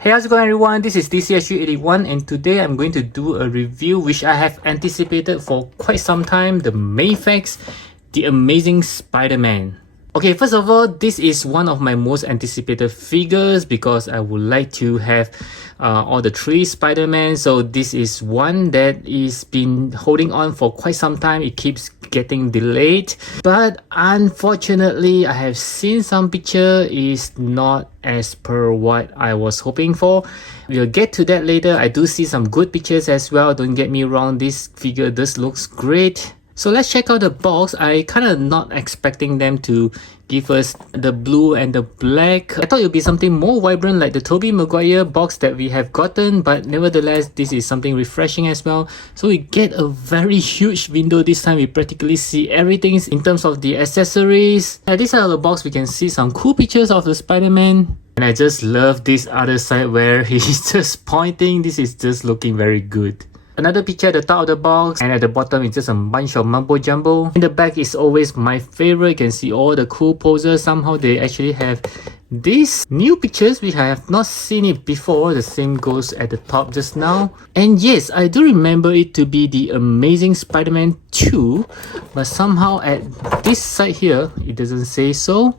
Hey, how's it going everyone? This is DCSU81 and today I'm going to do a review which I have anticipated for quite some time, the Mafex The Amazing Spider-Man. Okay, first of all, this is one of my most anticipated figures because I would like to have all the three Spider-Man. So this is one that is been holding on for quite some time. It keeps getting delayed, but unfortunately I have seen some picture is not as per what I was hoping for. We'll get to that later. I do see some good pictures as well, don't get me wrong, this figure does looks great. So let's check out the box. I kind of not expecting them to give us the blue and the black. I thought it would be something more vibrant like the Tobey Maguire box that we have gotten, but nevertheless this is something refreshing as well. So we get a very huge window this time. We practically see everything in terms of the accessories. At this side of the box we can see some cool pictures of the Spider-Man. And I just love this other side where he's just pointing. This is just looking very good. Another picture at the top of the box, and at the bottom is just a bunch of mumbo jumbo. In the back is always my favorite. You can see all the cool poses. Somehow they actually have these new pictures which I have not seen it before. The same goes at the top just now. And yes, I do remember it to be the Amazing Spider-Man 2, but somehow at this side here it doesn't say so.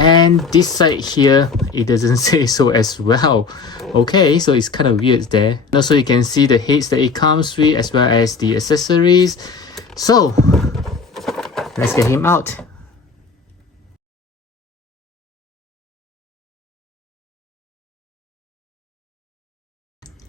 And this side here it doesn't say so as well. Okay, so it's kind of weird there. Also you can see the heads that it comes with as well as the accessories. So let's get him out.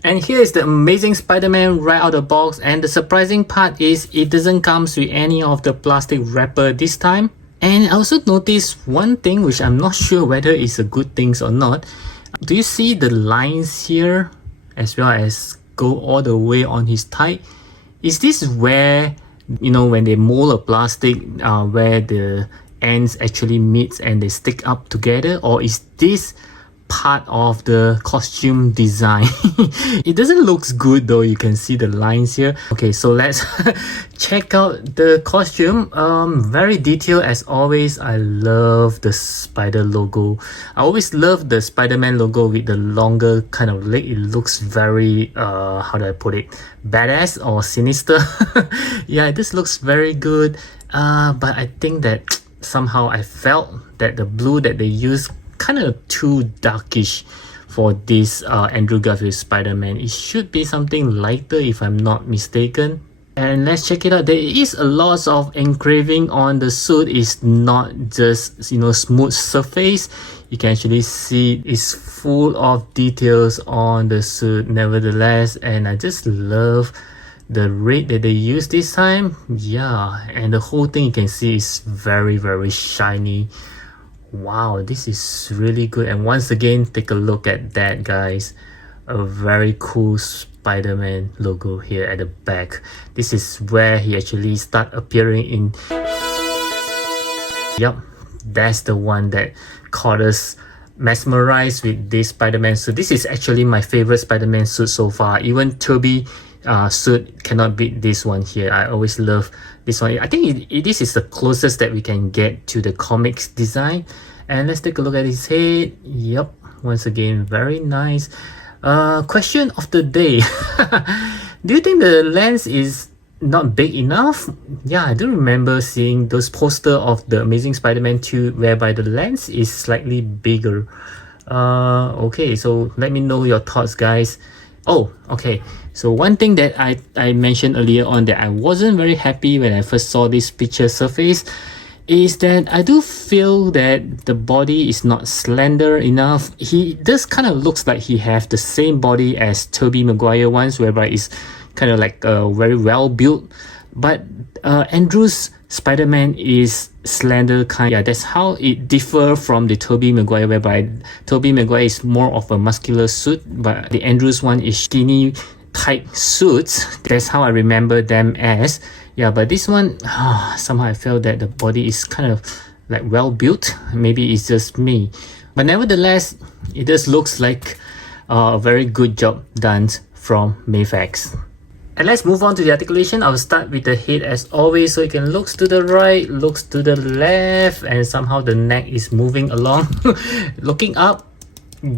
And here is the Amazing Spider-Man right out of the box, and the surprising part is it doesn't come with any of the plastic wrapper this time. And I also noticed one thing which I'm not sure whether it's a good thing or not. Do you see the lines here as well as go all the way on his thigh? Is this where, you know, when they mold a plastic where the ends actually meet and they stick up together, or is this part of the costume design? It doesn't look good though. You can see the lines here. Okay, so let's check out the costume. Very detailed as always. I love the spider logo. I always love the Spider-Man logo with the longer kind of leg. It looks very how do I put it, badass or sinister. Yeah, this looks very good, but I think that somehow I felt that the blue that they use kind of too darkish for this Andrew Garfield Spider-Man. It should be something lighter if I'm not mistaken. And let's check it out. There is a lot of engraving on the suit. It's not just, you know, smooth surface. You can actually see it's full of details on the suit nevertheless, and I just love the red that they use this time. Yeah, and the whole thing you can see is very shiny. Wow, this is really good. And once again, take a look at that, guys. A very cool Spider-Man logo here at the back. This is where he actually start appearing in. Yep, that's the one that caught us mesmerized with this Spider-Man suit. This is actually my favorite Spider-Man suit so far. Even Tobey suit cannot beat this one here. I always love this one. I think this is the closest that we can get to the comics design. And let's take a look at his head. Yep, once again, very nice. Question of the day. Do you think the lens is not big enough? Yeah, I do remember seeing those poster of the Amazing Spider-Man 2 whereby the lens is slightly bigger. Okay, so let me know your thoughts, guys. Oh, okay. So one thing that I mentioned earlier on that I wasn't very happy when I first saw this picture surface is that I do feel that the body is not slender enough. He does kind of looks like he have the same body as Tobey Maguire ones, whereby it's kind of like very well built. But Andrew's Spider-Man is slender kind. Yeah, that's how it differ from the Tobey Maguire, whereby Tobey Maguire is more of a muscular suit, but the Andrew's one is skinny type suits. That's how I remember them as. Yeah, but this one, somehow I felt that the body is kind of like well built. Maybe it's just me, but nevertheless it just looks like a very good job done from Mafex. And let's move on to the articulation. I'll start with the head as always, so you can look to the right, looks to the left, and somehow the neck is moving along. Looking up,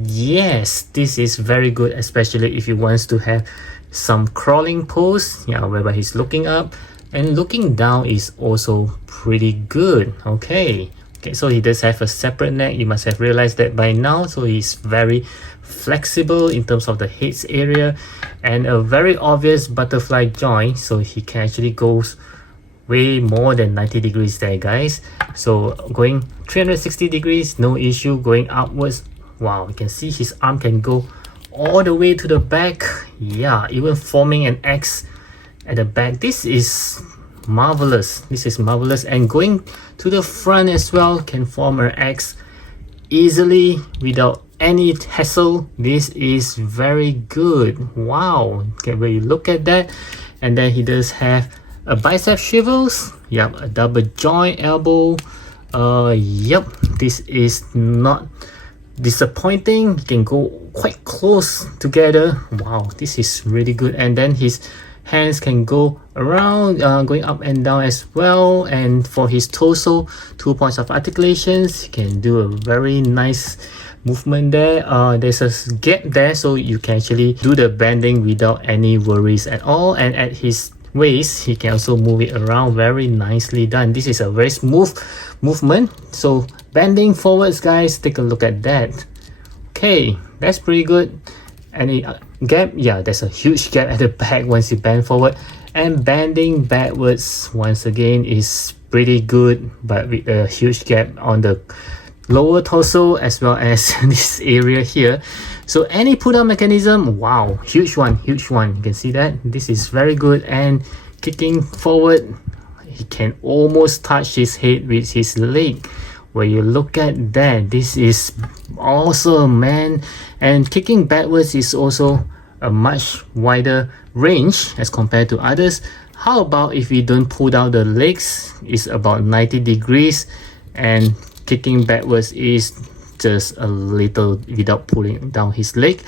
Yes, this is very good, especially if he wants to have some crawling pose, yeah, whereby he's looking up and looking down is also pretty good. Okay, so he does have a separate neck. You must have realized that by now. So he's very flexible in terms of the head area and a very obvious butterfly joint, so he can actually go way more than 90 degrees there, guys. So going 360 degrees, no issue. Going upwards, wow, you can see his arm can go all the way to the back. Yeah, even forming an X at the back. This is marvelous. This is marvelous. And going to the front as well, can form an X easily without any hassle. This is very good. Wow, okay, when you look at that. And then he does have a bicep shrivels. Yep, a double joint elbow. Yep, this is not disappointing. You can go quite close together. Wow, this is really good. And then his hands can go around, going up and down as well. And for his torso, 2 points of articulations. He can do a very nice movement there. There's a gap there, so you can actually do the bending without any worries at all. And at his waist, he can also move it around. Very nicely done. This is a very smooth movement. So bending forwards, guys, take a look at that. Okay, that's pretty good. Any gap? Yeah, there's a huge gap at the back once you bend forward. And bending backwards once again is pretty good, but with a huge gap on the lower torso as well as this area here. So any pull down mechanism, wow, huge one. You can see that this is very good. And kicking forward, he can almost touch his head with his leg. When you look at that, this is awesome, man. And kicking backwards is also a much wider range as compared to others. How about if we don't pull down the legs? It's about 90 degrees, and kicking backwards is just a little without pulling down his leg.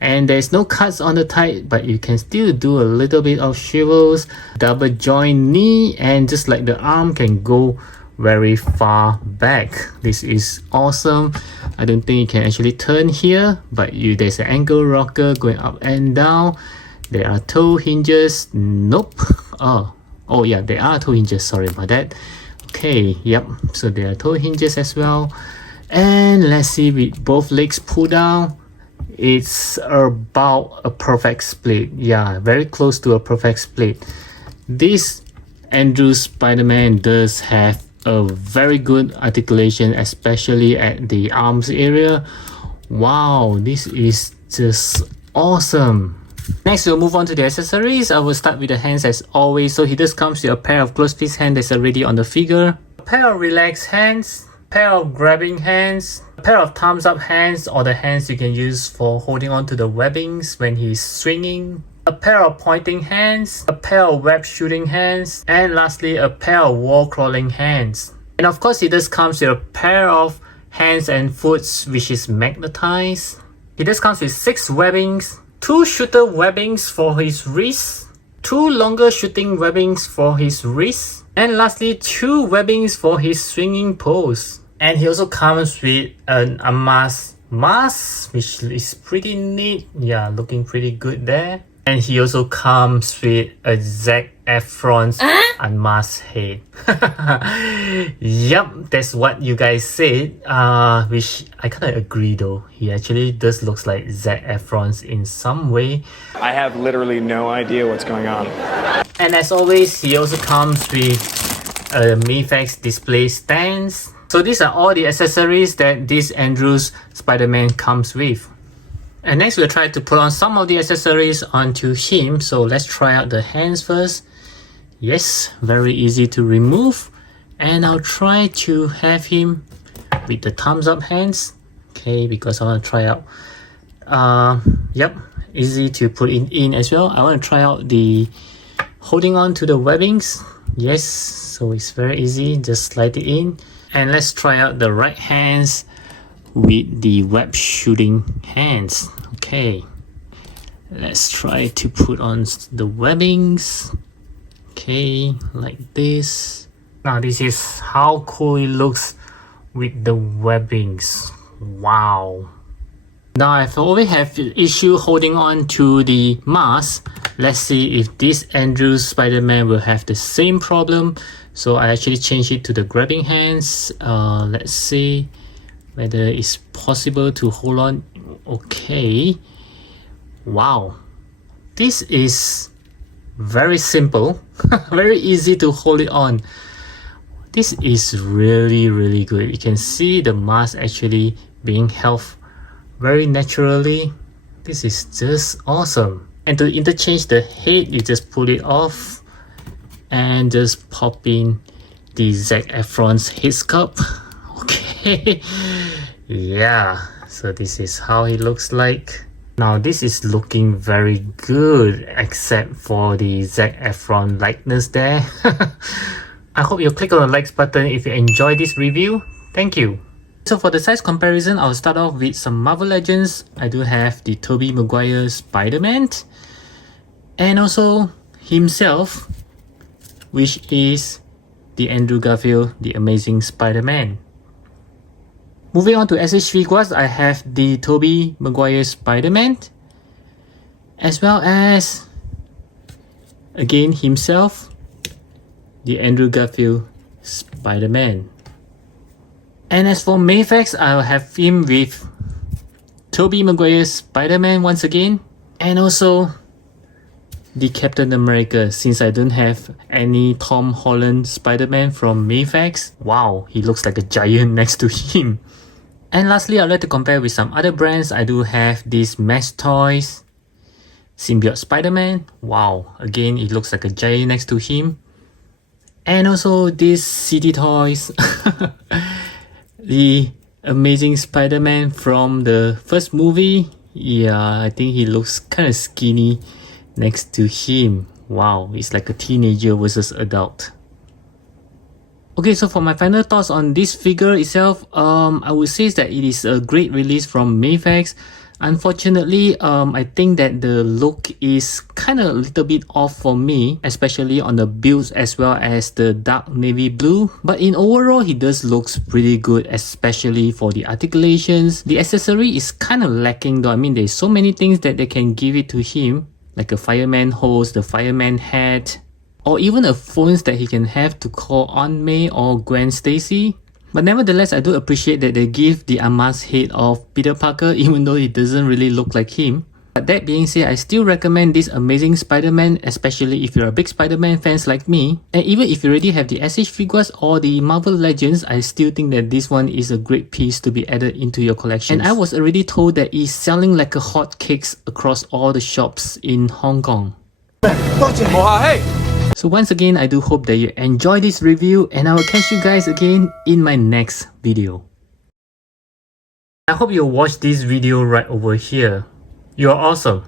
And there's no cuts on the thigh, but you can still do a little bit of shrivels, double joint knee, and just like the arm can go very far back. This is awesome. I don't think you can actually turn here, but there's an ankle rocker going up and down. There are toe hinges. Nope. Oh yeah, there are toe hinges, sorry about that. Okay, yep, so there are toe hinges as well. And let's see, with both legs pulled down, it's about a perfect split. Yeah, very close to a perfect split. This Andrew Spider-Man does have a very good articulation, especially at the arms area. Wow, this is just awesome. Next, we'll move on to the accessories. I will start with the hands as always. So he just comes with a pair of closed fist hands that's already on the figure, a pair of relaxed hands, a pair of grabbing hands, a pair of thumbs up hands, or the hands you can use for holding on to the webbings when he's swinging, a pair of pointing hands, a pair of web shooting hands, and lastly a pair of wall crawling hands. And of course, he just comes with a pair of hands and foots which is magnetized. He just comes with 6 webbings, 2 shooter webbings for his wrists, 2 longer shooting webbings for his wrists, and lastly 2 webbings for his swinging pose. And he also comes with a mask, which is pretty neat. Yeah, looking pretty good there. And he also comes with a Zac Efron's unmasked head. Yep, that's what you guys said. Which I kind of agree though. He actually does looks like Zac Efron's in some way. I have literally no idea what's going on. And as always, he also comes with a Mafex display stands. So these are all the accessories that this Andrew's Spider-Man comes with. And next we'll try to put on some of the accessories onto him. So let's try out the hands first. Yes, very easy to remove. And I'll try to have him with the thumbs up hands. Okay, because I want to try out. Yep, easy to put it in as well. I want to try out the holding on to the webbings. Yes, so it's very easy, just slide it in. And let's try out the right hands with the web shooting hands. Okay, let's try to put on the webbings. Okay, like this. Now this is how cool it looks with the webbings. Wow. Now I've always have issue holding on to the mask. Let's see if this Andrew Spider-Man will have the same problem. So I actually changed it to the grabbing hands. Let's see whether it's possible to hold on. Okay. Wow. This is very simple. Very easy to hold it on. This is really good. You can see the mask actually being held very naturally. This is just awesome. And to interchange the head, you just pull it off and just pop in the Zac Efron's head sculpt. Okay. Yeah, so this is how he looks like. Now this is looking very good except for the Zac Efron likeness there. I hope you click on the likes button if you enjoyed this review. Thank you. So for the size comparison, I'll start off with some Marvel Legends. I do have the Tobey Maguire Spider-Man and also himself, which is the Andrew Garfield the Amazing Spider-Man. Moving on to SH figures, I have the Tobey Maguire Spider-Man as well as again himself, the Andrew Garfield Spider-Man. And as for Mafex, I'll have him with Tobey Maguire Spider-Man once again, and also the Captain America, since I don't have any Tom Holland Spider-Man from Mafex. Wow, he looks like a giant next to him. And lastly, I'd like to compare with some other brands. I do have this Mesh Toys Symbiote Spider-Man. Wow, again, it looks like a giant next to him. And also this City Toys the Amazing Spider-Man from the first movie. Yeah, I think he looks kind of skinny next to him. Wow, it's like a teenager versus adult. Okay, so for my final thoughts on this figure itself, I would say that it is a great release from Mafex. Unfortunately, I think that the look is kind of a little bit off for me, especially on the builds as well as the dark navy blue. But in overall, he does looks pretty good, especially for the articulations. The accessory is kind of lacking though. I mean, there's so many things that they can give it to him, like a fireman hose, the fireman hat, or even a phones that he can have to call Aunt May or Gwen Stacy. But nevertheless, I do appreciate that they give the unmasked head of Peter Parker, even though it doesn't really look like him. But that being said, I still recommend this Amazing Spider-Man, especially if you're a big Spider-Man fans like me. And even if you already have the SH figures or the Marvel Legends, I still think that this one is a great piece to be added into your collection. And I was already told that it's selling like a hotcakes across all the shops in Hong Kong. So once again, I do hope that you enjoy this review, and I will catch you guys again in my next video. I hope you watch this video right over here. You're awesome.